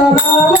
Yeah.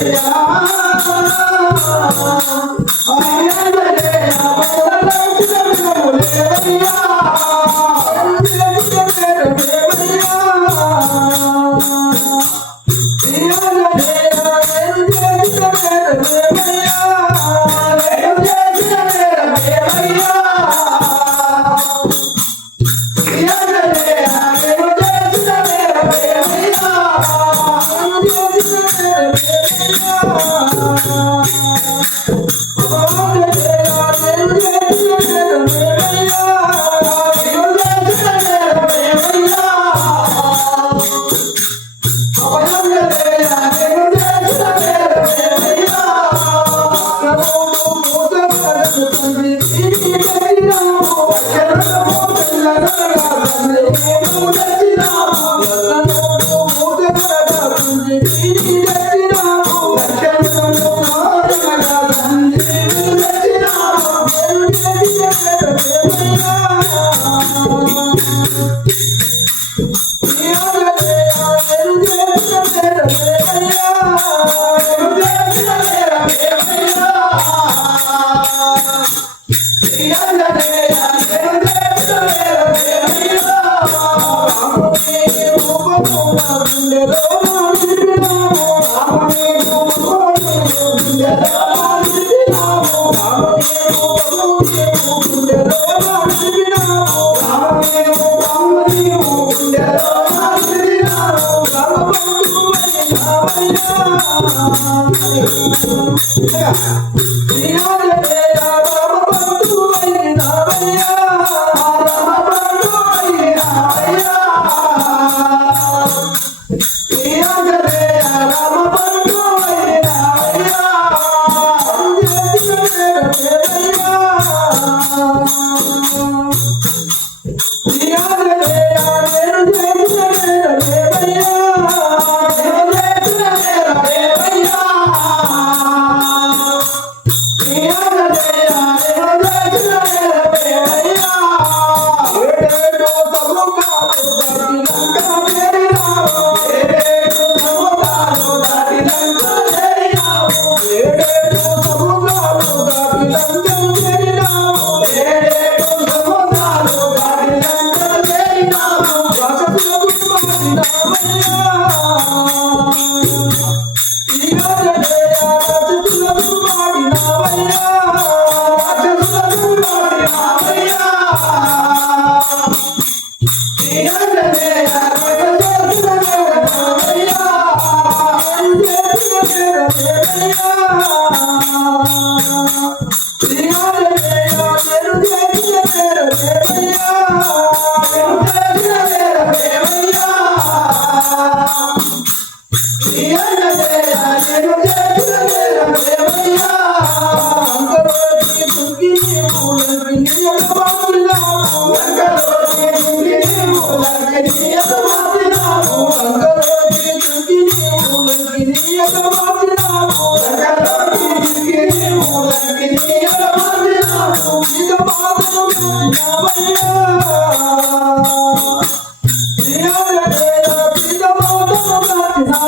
Thank That's what I'm Oh, oh, oh, oh, oh,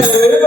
Hey!